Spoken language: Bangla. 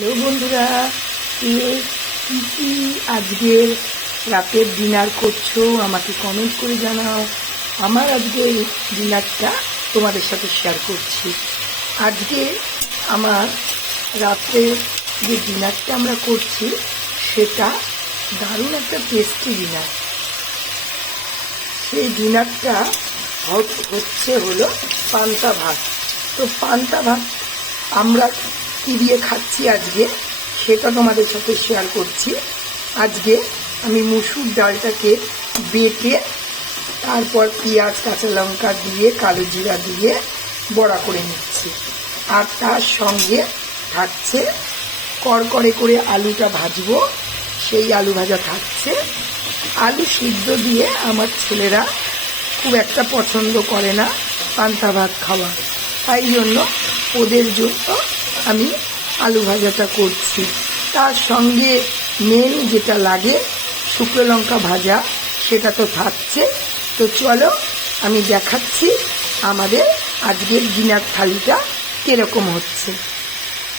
হ্যালো বন্ধুরা, কি কি আজকের রাতের ডিনার করছো আমাকে কমেন্ট করে জানাও। আমার আজকের ডিনারটা তোমাদের সাথে শেয়ার করছি। আজকে আমার রাতে যে ডিনারটা আমরা করছি সেটা দারুণ একটা টেস্টি ডিনার। সেই ডিনারটা হলো পান্তা ভাত। তো পান্তা ভাত আমরা কি দিয়ে খাচ্ছি আজকে সেটা তোমাদের সাথে শেয়ার করছি। আজকে আমি মুসুর ডালটাকে বেটে তারপর পেঁয়াজ কাঁচা লঙ্কা দিয়ে কালো জিরা দিয়ে বড়া করে নিচ্ছি, আর তার সঙ্গে থাকছে কড়কড়ে করে আলুটা ভাজবো, সেই আলু ভাজা থাকছে। আলু সিদ্ধ দিয়ে আমার ছেলেরা খুব একটা পছন্দ করে না পান্তা ভাত খাওয়া, তাই জন্য ওদের জন্য আমি আলু ভাজাটা করছি। তার সঙ্গে মেন যেটা লাগে শুকনো লঙ্কা ভাজা, সেটা তো থাকছে। তো চলো আমি দেখাচ্ছি আমাদের আজকের ডিনার থালিটা কীরকম হচ্ছে।